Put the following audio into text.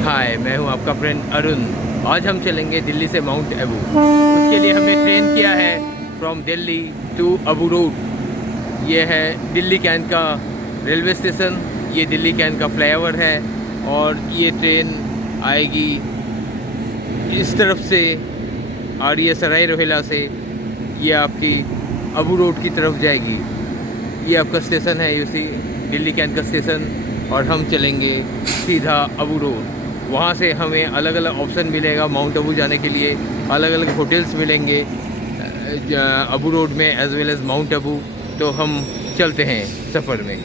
हाय, मैं हूं आपका फ्रेंड अरुण। आज हम चलेंगे दिल्ली से माउंट अबू। उसके लिए हमने ट्रेन किया है फ्रॉम दिल्ली टू अबू रोड। ये है दिल्ली कैंट का रेलवे स्टेशन, ये दिल्ली कैंट का फ्लाईओवर है और ये ट्रेन आएगी इस तरफ से आर्य सराय रोहिला से। ये आपकी अबू रोड की तरफ जाएगी। ये आपका स्टेशन है, उसी दिल्ली कैंट का स्टेशन, और हम चलेंगे सीधा अबू रोड। वहाँ से हमें अलग अलग ऑप्शन मिलेगा माउंट अबू जाने के लिए। अलग अलग होटल्स मिलेंगे अबू रोड में as well as Mount Abu. तो हम चलते हैं सफ़र में।